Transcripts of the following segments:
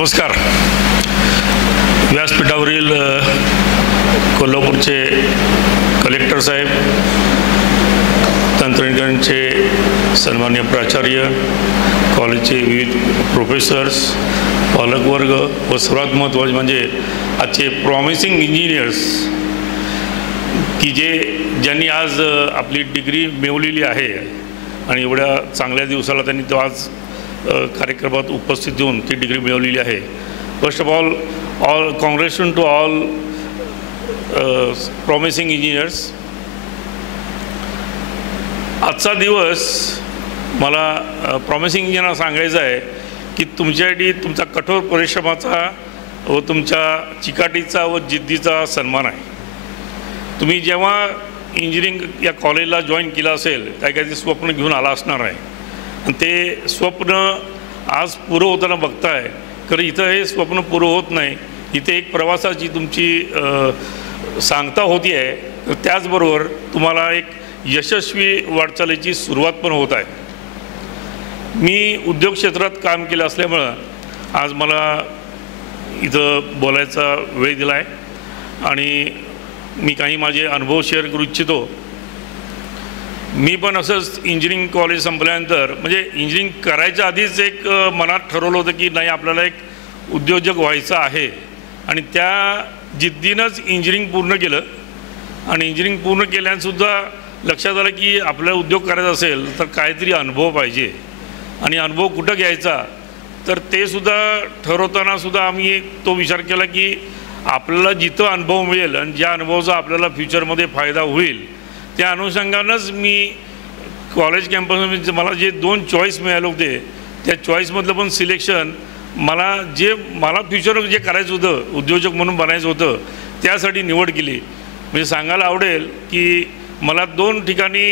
नमस्कार. व्यासपीठावरील कोल्हापूरचे कलेक्टर साहेब, तंत्रज्ञानाचे सन्मान्य प्राचार्य, कॉलेजचे विविध प्रोफेसर्स, पालकवर्ग व सर्वात महत्त्वाचे म्हणजे आजचे प्रॉमिसिंग इंजिनियर्स की ज्यांनी आज आपली डिग्री मिळवलेली आहे आणि एवढ्या चांगल्या दिवसाला त्यांनी तो आज कार्यक्रमात उपस्थित होऊन ती डिग्री मिळवलेली आहे. First of all congratulation to all promising engineers. आजचा दिवस मला प्रॉमिसिंग इंजिनियरना सांगायचं आहे की तुमच्यासाठी तुमचा कठोर परिश्रमाचा व तुमच्या चिकाटीचा व जिद्दीचा सन्मान आहे. तुम्ही जेव्हा इंजिनिअरिंग या कॉलेजला जॉईन केलं असेल काही स्वप्न घेऊन आला असणार आहे आणि ते स्वप्न आज पुरं होताना बघताय. खरं इथं हे स्वप्न पुरं होत नाही, इथे एक प्रवासाची तुमची सांगता होती आहे. तर त्याचबरोबर तुम्हाला एक यशस्वी वाटचालीची सुरुवात पण होत आहे. मी उद्योग क्षेत्रात काम केलं असल्यामुळं आज मला इथं बोलायचा वेळ दिला आहे आणि मी काही माझे अनुभव शेअर करू इच्छितो. मी पण असंच इंजिनिअरिंग कॉलेज संपल्यानंतर म्हणजे इंजिनिअरिंग करायच्या आधीच एक मनात ठरवलं होतं की नाही आपल्याला एक उद्योजक व्हायचं आहे आणि त्या जिद्दीनंच इंजिनिअरिंग पूर्ण केलं. आणि इंजिनिअरिंग पूर्ण केल्यानंसुद्धा लक्षात आलं की आपल्याला उद्योग करायचा असेल तर काहीतरी अनुभव पाहिजे आणि अनुभव कुठं घ्यायचा तर ते सुद्धा ठरवतानासुद्धा आम्ही तो विचार केला की आपल्याला जिथं अनुभव मिळेल आणि ज्या अनुभवाचा आपल्याला फ्युचरमध्ये फायदा होईल त्या अनुषंगानंच मी कॉलेज कॅम्पसमध्ये मला जे 2 चॉईस मिळाले होते त्या चॉईसमधलं पण सिलेक्शन मला फ्युचर जे करायचं होतं उद्योजक म्हणून बनायचं होतं त्यासाठी निवड केली. म्हणजे सांगायला आवडेल की मला 2 ठिकाणी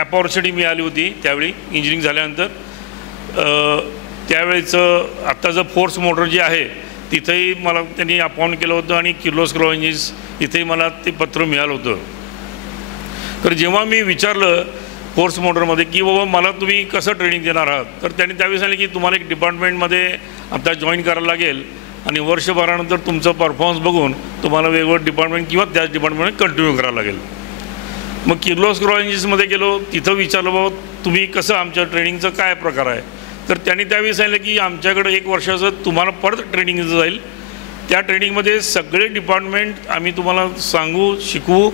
अपॉर्च्युनिटी मिळाली होती त्यावेळी इंजिनिअरिंग झाल्यानंतर. त्यावेळेचं आत्ताचं फोर्स मोटर जे आहे तिथंही मला त्यांनी अपॉइंट केलं होतं आणि किर्लोस्कर इंजिन्स इथेही मला ते पत्र मिळालं होतं. तर जेव्हा मी विचारलं फोर्स मोटरमध्ये की बाबा मला तुम्ही कसं ट्रेनिंग देणार आहात तर त्यांनी त्यावेळी सांगितलं की तुम्हाला एक डिपार्टमेंटमध्ये आता जॉईन करायला लागेल आणि वर्षभरानंतर तुमचं परफॉर्मन्स बघून तुम्हाला वेगवेगळं डिपार्टमेंट किंवा त्याच डिपार्टमेंटमध्ये कंटिन्यू करावं लागेल. मग किर्लोस्कर इंजिन्समध्ये गेलो, तिथं विचारलं बाबा तुम्ही कसं आमच्या ट्रेनिंगचं काय प्रकार आहे तर त्यांनी त्यावेळी सांगितलं की आमच्याकडे 1 वर्षाचं तुम्हाला परत ट्रेनिंग जाईल. त्या ट्रेनिंगमध्ये सगळे डिपार्टमेंट आम्ही तुम्हाला सांगू शिकवू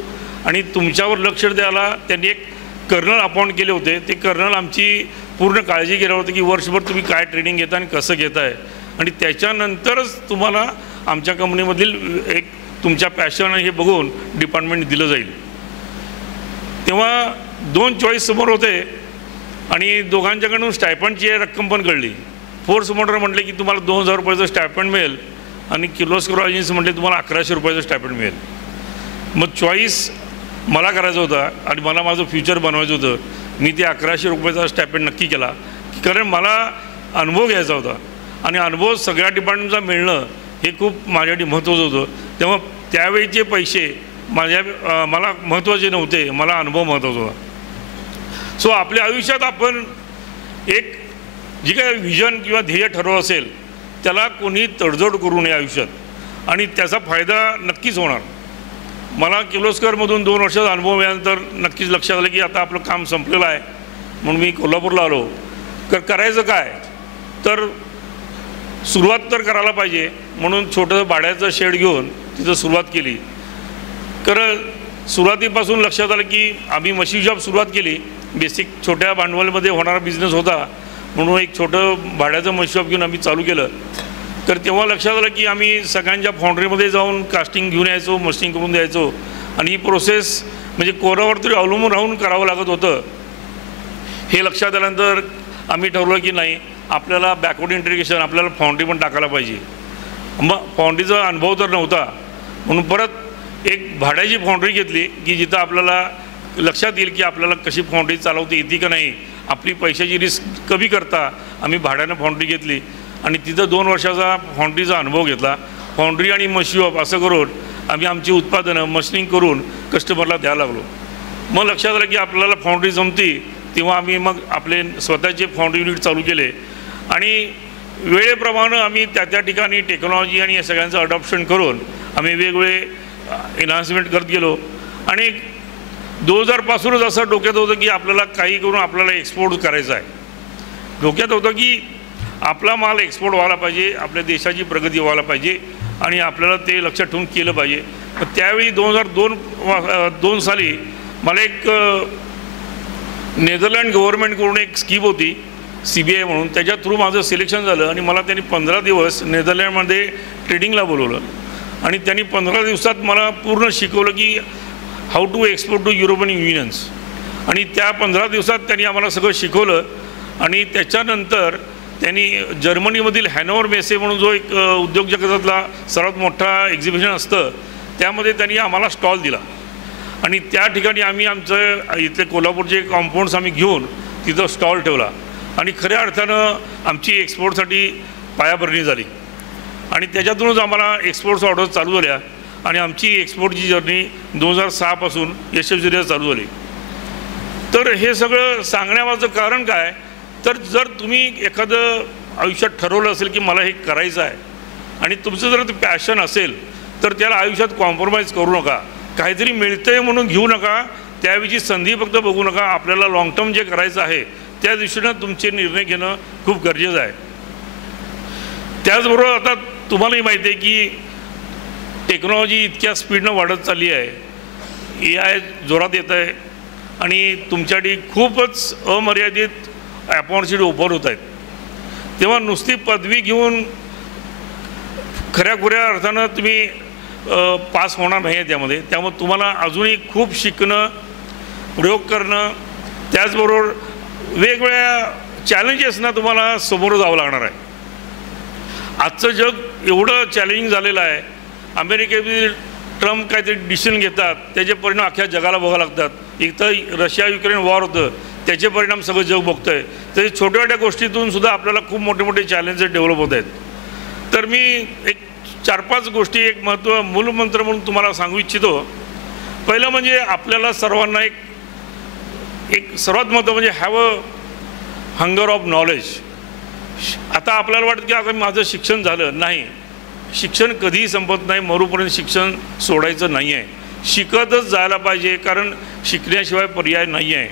आणि तुमच्यावर लक्ष द्यायला त्यांनी एक कर्नल अपॉइंट केले होते. ते कर्नल आमची पूर्ण काळजी घेणार होते की वर्षभर तुम्ही काय ट्रेनिंग घेता आणि कसं घेताय आणि त्याच्यानंतरच तुम्हाला आमच्या कंपनीमधील एक तुमच्या पॅशन हे बघून डिपार्टमेंट दिलं जाईल. तेव्हा 2 चॉईस समोर होते आणि दोघांच्याकडून स्टायपंडची रक्कम पण कळली. फोर्स मोटर म्हटले की तुम्हाला 2000 रुपयाचं स्टायपंड मिळेल आणि किर्लोस्कर इंजिन्स म्हटले तुम्हाला 1100 रुपयाचं स्टायपंड मिळेल. मग चॉईस मला करायचं होता आणि मला माझं फ्युचर बनवायचं होतं. मी ते 1100 रुपयाचा स्टायपंड नक्की केला कारण मला अनुभव घ्यायचा होता आणि अनुभव सगळ्या डिपार्टमेंटचा मिळणं हे खूप माझ्यासाठी महत्त्वाचं होतं. तेव्हा त्यावेळीचे पैसे मला महत्त्वाचे नव्हते, मला अनुभव महत्त्वाचा होता. सो आपल्या आयुष्यात आपण एक जी काय विजन किंवा ध्येय ठरवलं असेल त्याला कोणी तडजोड करू नये आयुष्यात आणि त्याचा फायदा नक्कीच होणार. मला किर्लोस्करमधून 2 वर्षाचा अनुभव मिळाल्यानंतर नक्कीच लक्षात आलं की आता आपलं काम संपलेलं आहे म्हणून मी कोल्हापूरला आलो. करायचं काय तर सुरुवात तर करायला पाहिजे म्हणून छोटंसं भाड्याचं शेड घेऊन तिथं सुरुवात केली. कारण सुरुवातीपासून लक्षात आलं की आम्ही मशीन शॉप सुरुवात केली. बेसिक छोट्या भांडवलमध्ये होणारा बिझनेस होता म्हणून एक छोटं भाड्याचं मशीन शॉप घेऊन आम्ही चालू केलं. तर तेव्हा लक्षात आलं की आम्ही सगळ्यांच्या फाउंड्रीमध्ये जाऊन कास्टिंग घेऊन यायचो, मस्टिंग करून द्यायचो आणि ही प्रोसेस म्हणजे कोरावर तरी अवलंबून राहून करावं लागत होतं. हे लक्षात आल्यानंतर आम्ही ठरवलं की नाही आपल्याला बॅकवर्ड इंटिग्रेशन आपल्याला फाउंड्री पण टाकायला पाहिजे. मग फाउंड्रीचा अनुभव तर नव्हता म्हणून परत एक भाड्याची फाउंड्री घेतली की जिथं आपल्याला लक्षात येईल की आपल्याला कशी फाउंड्री चालवता येते का नाही. आपली पैशाची रिस्क कमी करता आम्ही भाड्यानं फाउंड्री घेतली आणि तिथं 2 वर्षाचा फाउंड्रीचा अनुभव घेतला. फाउंड्री आणि मशीन शॉप असं करून आम्ही आमची उत्पादनं मशीनिंग करून कस्टमरला द्यायला लागलो. मग लक्षात आलं की आपल्याला फाउंड्री जमती तेव्हा आम्ही मग आपले स्वतःचे फाउंड्री युनिट चालू केले आणि वेळेप्रमाणे आम्ही त्या ठिकाणी टेक्नॉलॉजी आणि या सगळ्यांचं अडॉप्शन करून आम्ही वेगवेगळे एनहान्समेंट करत गेलो आणि 2000पासूनच असं डोक्यात होतं की आपल्याला काही करून आपल्याला एक्सपोर्ट करायचं आहे. डोक्यात होतं की आपला माल एक्सपोर्ट व्हायला पाहिजे, आपल्या देशाची प्रगती व्हायला पाहिजे आणि आपल्याला ते लक्षात ठेवून केलं पाहिजे. त्यावेळी 2002 साली मला एक नेदरलँड गव्हर्नमेंटकडून एक स्कीम होती CBI म्हणून, त्याच्या थ्रू माझं सिलेक्शन झालं आणि मला त्यांनी 15 दिवस नेदरलँडमध्ये ट्रेडिंगला बोलवलं आणि त्यांनी 15 दिवसात मला पूर्ण शिकवलं की how to export to European unions. आणि त्या 15 दिवसात त्यांनी आम्हाला सगळं शिकवलं आणि त्याच्यानंतर त्यांनी जर्मनीमधील हॅनोवर मेसे म्हणून जो एक उद्योग जगतातला सर्वात मोठा एक्झिबिशन असतं त्यामध्ये त्यांनी आम्हाला स्टॉल दिला आणि त्या ठिकाणी आम्ही आमचं इथले कोल्हापूरचे कॉम्पाऊंड्स आम्ही घेऊन तिथं स्टॉल ठेवला आणि खऱ्या अर्थानं आमची एक्सपोर्टसाठी पायाभरणी झाली आणि त्याच्यातूनच आम्हाला एक्सपोर्ट्स ऑर्डर्स चालू झाल्या आणि आमची एक्सपोर्टची जर्नी 2006पासून यशस्वीरित्या चालू झाली. तर हे सगळं सांगण्यामागचं कारण काय, तर जर तुम्ही एखादं आयुष्यात ठरवलं असेल की मला हे करायचं आहे आणि तुमचं जर ते पॅशन असेल तर त्याला आयुष्यात कॉम्प्रोमाइज करू नका. काहीतरी मिळतं आहे म्हणून घेऊ नका, त्याऐवजी संधी फक्त बघू नका. आपल्याला लाँग टर्म जे करायचं आहे त्या दृष्टीनं तुमचे निर्णय घेणं खूप गरजेचं आहे. त्याचबरोबर आता तुम्हालाही माहिती आहे की टेक्नॉलॉजी इतक्या स्पीडनं वाढत चालली आहे, AI जोरात येत आहे आणि तुमच्यासाठी खूपच अमर्यादित अपॉर्च्युनिटी ओपन होत आहेत. तेव्हा नुसती पदवी घेऊन खऱ्या अर्थानं तुम्ही पास होणार नाही आहे त्यामुळे तुम्हाला अजूनही खूप शिकणं, प्रयोग करणं, त्याचबरोबर वेगवेगळ्या चॅलेंजेसना तुम्हाला समोर जावं लागणार आहे. आजचं जग एवढं चॅलेंजिंग झालेलं आहे. अमेरिकेतील ट्रम्प काहीतरी डिसिजन घेतात त्याचे परिणाम अख्ख्या जगाला बघावं लागतात. एक तर रशिया युक्रेन वॉर होतं त्याचे परिणाम सगळं जग बघतं आहे. तर छोट्या छोट्या गोष्टीतून सुद्धा आपल्याला खूप मोठे मोठे चॅलेंजेस डेव्हलप होत आहेत. तर मी एक 4-5 गोष्टी एक मूलमंत्र म्हणून तुम्हाला सांगू इच्छितो. पहिलं म्हणजे आपल्याला सर्वांना एक सर्वात महत्त्व म्हणजे have a hunger of knowledge. आता आपल्याला वाटतं की आता माझं शिक्षण झालं नाही, शिक्षण कधीही संपत नाही, मरूपर्यंत शिक्षण सोडायचं नाही आहे. शिकतच जायला पाहिजे, कारण शिकण्याशिवाय पर्याय नाही आहे.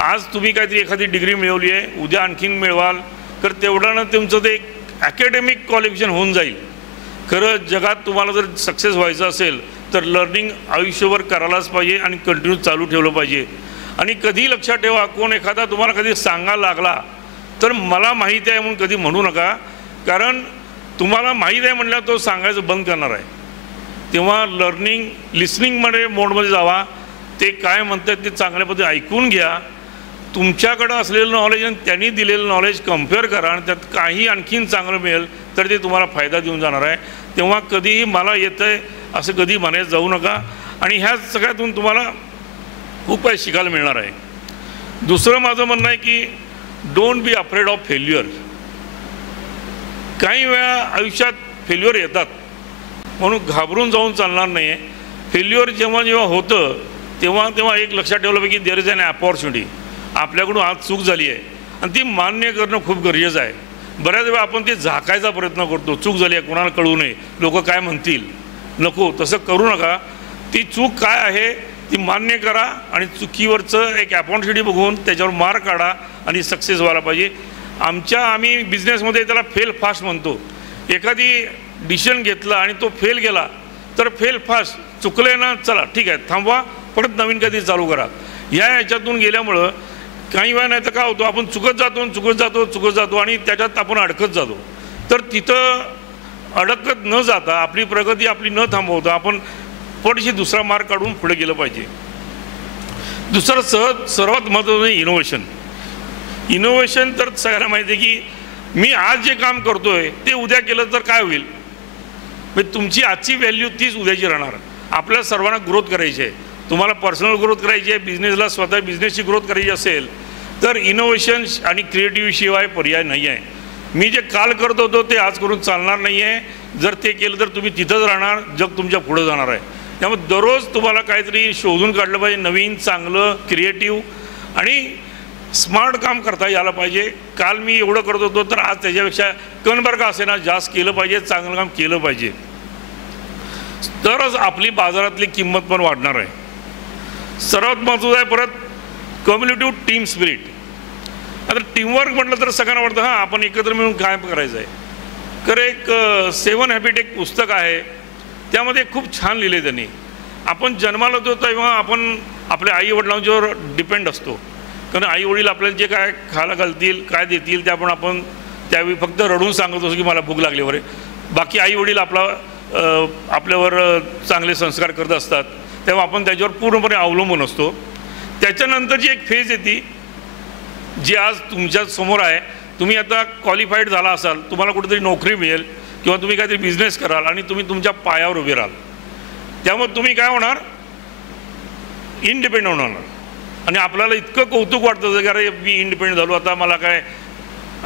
आज तुम्ही काहीतरी एखादी डिग्री मिळवली आहे, उद्या आणखीन मिळवाल तर तेवढ्यानं तुमचं ते एक ॲकॅडमिक क्वालिफिकेशन होऊन जाईल. खरं जगात तुम्हाला जर सक्सेस व्हायचं असेल तर लर्निंग आयुष्यभर करायलाच पाहिजे आणि कंटिन्यू चालू ठेवलं पाहिजे. आणि कधी लक्षात ठेवा, कोण एखादा तुम्हाला कधी सांगायला लागला तर मला माहिती आहे म्हणून कधी म्हणू नका, कारण तुम्हाला माहीत आहे म्हटल्यावर तो सांगायचं बंद करणार आहे. तेव्हा लर्निंग लिसनिंगमध्ये मोडमध्ये जावा, ते काय म्हणतात ते चांगल्या पद्धतीने ऐकून घ्या. तुमच्याकडं असलेलं नॉलेज आणि त्यांनी दिलेलं नॉलेज कम्पेअर करा आणि त्यात काही आणखीन चांगलं मिळेल तर ते तुम्हाला फायदा देऊन जाणार आहे. तेव्हा कधीही मला येतं आहे असं कधी म्हणायला जाऊ नका आणि ह्या सगळ्यातून तुम्हाला खूप काही शिकायला मिळणार आहे. दुसरं माझं म्हणणं आहे की don't be afraid of failure. काही वेळा आयुष्यात फेल्युअर येतात म्हणून घाबरून जाऊन चालणार नाही आहे. फेल्युअर जेव्हा होतं तेव्हा एक लक्षात ठेवलं पाहिजे की देअर इज ॲन अपॉर्च्युनिटी. आपल्याकडून आज चूक झाली आहे आणि ती मान्य करणं खूप गरजेचं आहे. बऱ्याच वेळा आपण ते झाकायचा प्रयत्न करतो, चूक झाली आहे कोणाला कळू नये, लोक काय म्हणतील. नको, तसं करू नका. ती चूक काय आहे ती मान्य करा आणि चुकीवरचं एक अपॉर्च्युनिटी बघून त्याच्यावर मार काढा आणि सक्सेस व्हायला पाहिजे. आम्ही बिझनेसमध्ये त्याला फेल फास्ट म्हणतो. एखादी डिसिजन घेतला आणि तो फेल गेला तर फेल फास्ट, चुकले ना, चला ठीक आहे थांबवा, परत नवीन कधी चालू करा. ह्याच्यातून गेल्यामुळं काही वेळा नाही तर काय होतं, आपण चुकत जातो आणि त्याच्यात आपण अडकत जातो. तर तिथं अडकत न जाता आपली प्रगती आपली न थांबवता आपण थोडीशी दुसरा मार्ग काढून पुढे गेलं पाहिजे. दुसरं सर्वात महत्त्वाचं इनोव्हेशन. तर सगळ्यांना माहिती आहे की मी आज जे काम करतोय ते उद्या केलं तर काय होईल, म्हणजे तुमची आजची व्हॅल्यू तीच उद्याची राहणार. आपल्याला सर्वांना ग्रोथ करायची आहे. तुम्हाला पर्सनल ग्रोथ करायची आहे, बिझनेसला स्वतः बिझनेसची ग्रोथ करायची असेल तर इनोव्हेशन आणि क्रिएटिव्ह शिवाय पर्याय नाही आहे. मी जे काल करत होतो ते आज करून चालणार नाही आहे. जर ते केलं तर तुम्ही तिथंच राहणार, जग तुमच्या पुढं जाणार आहे. त्यामुळे दररोज तुम्हाला काहीतरी शोधून काढलं पाहिजे, नवीन, चांगलं, क्रिएटिव्ह. आणि स्मार्ट काम करता यायला पाहिजे. काल मी एवढं करत होतो तर आज त्याच्यापेक्षा कणभर का असेना जास्त केलं पाहिजे, चांगलं काम केलं पाहिजे, तरच आपली बाजारातली किंमत पण वाढणार आहे. सर्वात महत्त्वाचं आहे परत कम्युनिटिव्ह टीम स्पिरिट. आता टीमवर्क म्हटलं तर सगळ्यांना वाटतं हां आपण एकत्र मिळून काय करायचं आहे. खरं एक 7 हॅबिट एक पुस्तक आहे, त्यामध्ये खूप छान लिहिले त्यांनी. आपण जन्माला होतो तेव्हा आपण आपल्या आई वडिलांच्यावर डिपेंड असतो, कारण आई वडील आपल्याला जे काय खायला घालतील काय देतील त्या आपण त्यावेळी फक्त रडून सांगत असतो की मला भूक लागली वगैरे. बाकी आई वडील आपल्यावर चांगले संस्कार करत असतात, तेव्हा आपण त्याच्यावर पूर्णपणे अवलंबून असतो. त्याच्यानंतरची एक फेज येते जी आज तुमच्या समोर आहे. तुम्ही आता क्वालिफाईड झाला असाल, तुम्हाला कुठेतरी नोकरी मिळेल किंवा तुम्ही काहीतरी बिझनेस कराल आणि तुम्ही तुमच्या पायावर उभे राहाल. त्यामुळे तुम्ही काय होणार, इंडिपेंडंट होणार. आणि आपल्याला इतकं कौतुक वाटतं की अरे मी इंडिपेंडंट झालो, आता मला काय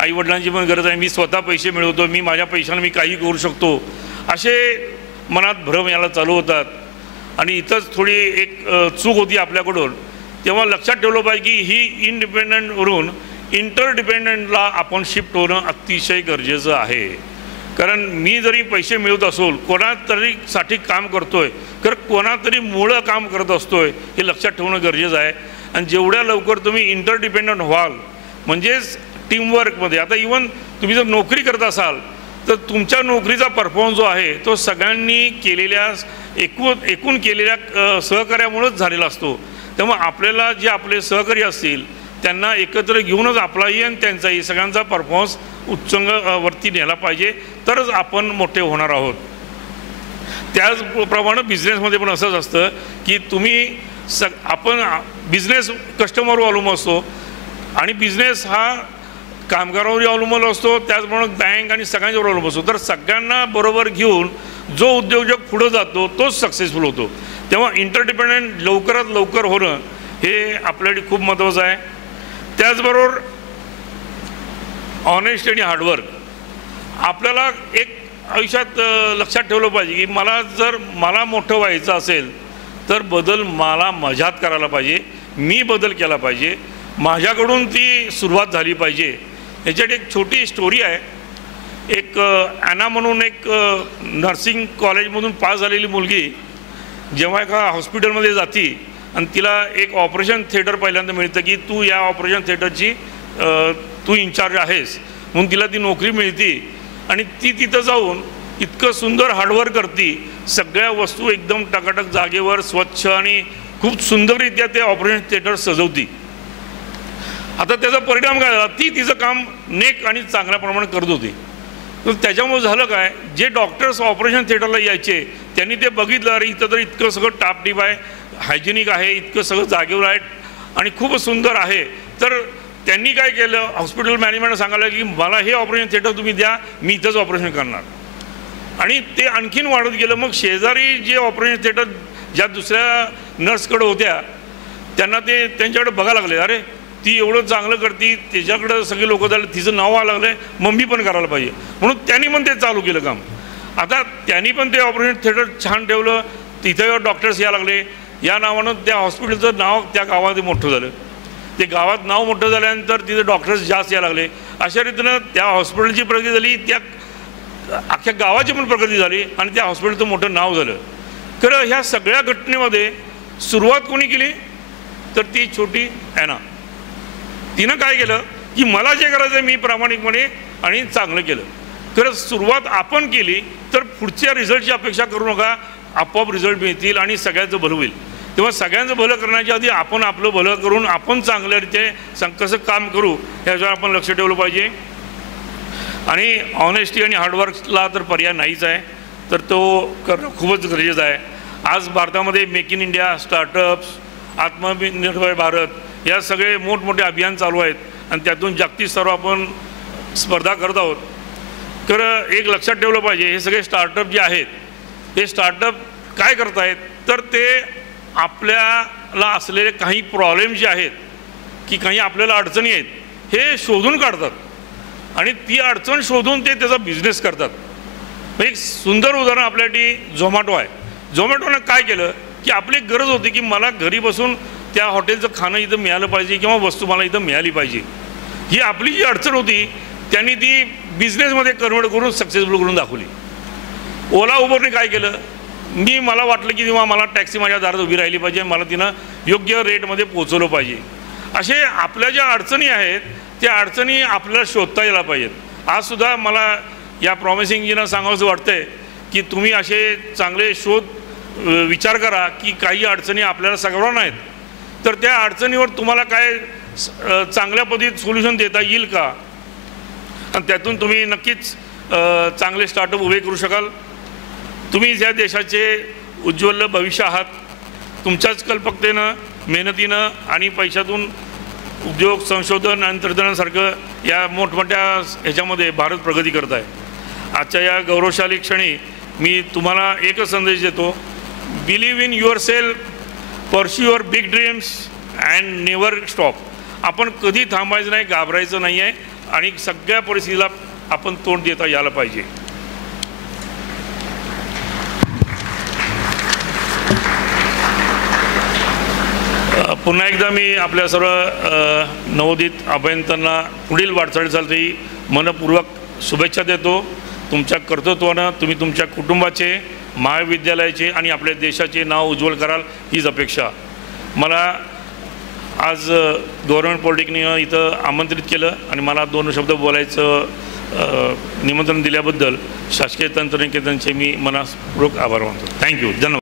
आईवडिलांची पण गरज आहे, मी स्वतः पैसे मिळवतो, मी माझ्या पैशाने मी काही करू शकतो, असे मनात भ्रम यायला चालू होतात. आणि इथंच थोडी एक चूक होती आपल्याकडून. तेव्हा लक्षात ठेवलं पाहिजे की ही इंडिपेंडंटवरून इंटरडिपेंडंटला आपण शिफ्ट होणं अतिशय गरजेचं आहे. कारण मी जरी पैसे मिळवत असेल, कोणातरीसाठी काम करतोय, तर कोणातरी मुळं काम करत असतोय हे लक्षात ठेवणं गरजेचं आहे. आणि जेवढ्या लवकर तुम्ही इंटरडिपेंडंट व्हाल म्हणजेच टीमवर्कमध्ये. आता इवन तुम्ही जर नोकरी करत असाल तर तुमच्या नोकरीचा परफॉर्मन्स जो आहे तो सगळ्यांनी केलेल्या एकूण केलेल्या सहकार्यामुळेच झालेला असतो. त्यामुळे आपल्याला जे आपले सहकारी असतील त्यांना एकत्र घेऊनच आपलाही आणि त्यांचाही सगळ्यांचा परफॉर्मन्स उच्चांगावरती नेला पाहिजे, तरच आपण मोठे होणार आहोत. त्याचप्रमाणे बिझनेसमध्ये पण असंच असतं की तुम्ही आपण बिझनेस कस्टमरवर अवलंबून असतो आणि बिझनेस हा कामगारावर अवलंबून असतो, त्याचप्रमाणे बँक आणि सगळ्यांच्यावर अवलंबून असतो. तर सगळ्यांना बरोबर घेऊन जो उद्योजक पुढे जातो तोच सक्सेसफुल होतो. तेव्हा इंटरडिपेंडंट लवकरात लवकर होणं हे आपल्यासाठी खूप महत्त्वाचं आहे. त्याचबरोबर ऑनेस्ट आणि हार्डवर्क. आपल्याला एक आयुष्यात लक्षात ठेवलं पाहिजे की मला मोठं व्हायचं असेल तर बदल मला माझ्यात करायला पाहिजे, मी बदल केला पाहिजे, माझ्याकडून ती सुरुवात झाली पाहिजे. ह्याच्यात एक छोटी स्टोरी आहे. एक ॲना म्हणून एक नर्सिंग कॉलेजमधून पास झालेली मुलगी जेव्हा एका हॉस्पिटलमध्ये जाती आणि तिला एक ऑपरेशन थिएटर पहिल्यांदा मिळतं की तू या ऑपरेशन थिएटरची तू इन्चार्ज आहेस म्हणून तिला ती नोकरी मिळते. आणि ती तिथं जाऊन इतकं सुंदर हार्डवर्क करते, सगळ्या वस्तू एकदम टकाटक जागेवर स्वच्छ आणि खूप सुंदररित्या ते ऑपरेशन थिएटर सजवती. आता त्याचा परिणाम काय झाला, ती तिचं काम नेक आणि चांगल्या प्रमाणात करत होती. तर त्याच्यामुळे झालं काय, जे डॉक्टर्स ऑपरेशन थिएटरला यायचे त्यांनी ते बघितलं अरे इथं तर इतकं सगळं टापटीप आहे, हायजेनिक आहे, इतकं सगळं जागेवर आहे आणि खूप सुंदर आहे. तर त्यांनी काय केलं, हॉस्पिटल मॅनेजमेंटला सांगायला की मला हे ऑपरेशन थिएटर तुम्ही द्या, मी इथंच ऑपरेशन करणार. आणि ते आणखीन वाढत गेलं. मग शेजारी जे ऑपरेशन थिएटर ज्या दुसऱ्या नर्सकडे होत्या त्यांना ते त्यांच्याकडे बघायला लागले, अरे ती एवढं चांगलं करते, त्याच्याकडं सगळे लोक झाले, तिचं नाव आलं लागलं आहे, मग मी पण करायला पाहिजे. म्हणून त्यांनी पण ते चालू केलं काम. आता त्यांनी पण ते ऑपरेशन थिएटर छान ठेवलं, तिथं डॉक्टर्स यायला लागले. या नावानं त्या हॉस्पिटलचं नाव त्या गावात मोठं झालं. ते गावात नाव मोठं झाल्यानंतर तिथे डॉक्टर्स जास्त यायला लागले. अशा रीतीनं त्या हॉस्पिटलची प्रगती झाली, त्या अख्ख्या गावाची पण प्रगती झाली आणि त्या हॉस्पिटलचं मोठं नाव झालं. खरं ह्या सगळ्या घटनेमध्ये सुरुवात कोणी केली तर ती छोटी ॲना. तिनं काय केलं की मला जे करायचं आहे मी प्रामाणिकपणे आणि चांगलं केलं. खरं सुरुवात आपण केली तर पुढच्या रिझल्टची अपेक्षा करू नका, आपोआप रिझल्ट मिळतील आणि सगळ्यांचं भलं होईल. तेव्हा सगळ्यांचं भलं करण्याच्या आधी आपण आपलं भलं करून आपण चांगल्यारीत्या कसं काम करू ह्याच्यावर आपण लक्ष ठेवलं पाहिजे. आणि ऑनेस्टी आणि हार्डवर्कला तर पर्याय नाहीच आहे, तर तो करणं खूपच गरजेचं आहे. आज भारतामध्ये मेक इन इंडिया, स्टार्टअप्स, आत्मनिर्भर भारत या सगळे मोठमोठे अभियान चालू आहेत आणि त्यातून जागतिक स्तरावर आपण स्पर्धा करत आहोत. खरं एक लक्षात ठेवलं पाहिजे, हे सगळे स्टार्टअप जे आहेत हे स्टार्टअप काय करत आहेत तर ते आपल्याला असलेले काही प्रॉब्लेम जे आहेत की काही आपल्याला अडचणी आहेत हे शोधून काढतात आणि ती अडचण शोधून ते त्याचा बिझनेस करतात. एक सुंदर उदाहरण आपल्यासाठी झोमॅटो आहे. झोमॅटोनं काय केलं की आपली गरज होती की मला घरी बसून त्या हॉटेलचं खाणं इथं मिळालं पाहिजे किंवा वस्तू मला इथं मिळाली पाहिजे. ही आपली जी अडचण होती त्यांनी ती बिझनेसमध्ये कन्वर्ट करून सक्सेसफुल करून दाखवली. ओला उबरने काय केलं, मला वाटलं की तेव्हा मला टॅक्सी माझ्या दारात उभी राहिली पाहिजे, मला तिनं योग्य रेटमध्ये पोहोचवलं पाहिजे. असे आपल्या ज्या अडचणी आहेत त्या अडचणी आपल्याला शोधता यायला पाहिजेत. आजसुद्धा मला या प्रॉमिसिंगजींना सांगावंसं वाटतं आहे की तुम्ही असे चांगले विचार करा की काही अडचणी आपल्याला सर्वांना आहेत, तर त्या अडचणीवर तुम्हाला काय चांगल्या पद्धतीत सोल्युशन देता येईल का, आणि त्यातून तुम्ही नक्कीच चांगले स्टार्टअप उभे करू शकाल. तुम्ही ज्या देशाचे उज्ज्वल भविष्य आहात. तुमच्याच कल्पकतेनं, मेहनतीनं आणि पैशातून उद्योग, संशोधन आणि तंत्रज्ञानासारखं या मोठमोठ्या ह्याच्यामध्ये भारत प्रगती करत आहे. आजच्या या गौरवशाली क्षणी मी तुम्हाला एकच संदेश देतो, believe in your self, pursue your big dreams and never stop. आपण कधी थांबायचं नाही, घाबरायचं नाही आहे आणि सगळ्या परिस्थितीला आपण तोंड देता यायला पाहिजे. पुन्हा एकदा मी आपल्या सर्व नवोदित अभियंत्यांना पुढील वाटचालीसाठी मनपूर्वक शुभेच्छा देतो. तुमच्या कर्तृत्वानं तुम्ही तुमच्या कुटुंबाचे, महाविद्यालयाचे आणि आपल्या देशाचे नाव उज्ज्वल कराल हीच अपेक्षा. मला आज गव्हर्नमेंट पॉलिटेक्निक इथं आमंत्रित केलं आणि मला 2 शब्द बोलायचं निमंत्रण दिल्याबद्दल शासकीय तंत्रनिकेतनचे मी मनपूर्वक आभार मानतो. थँक्यू. धन्यवाद.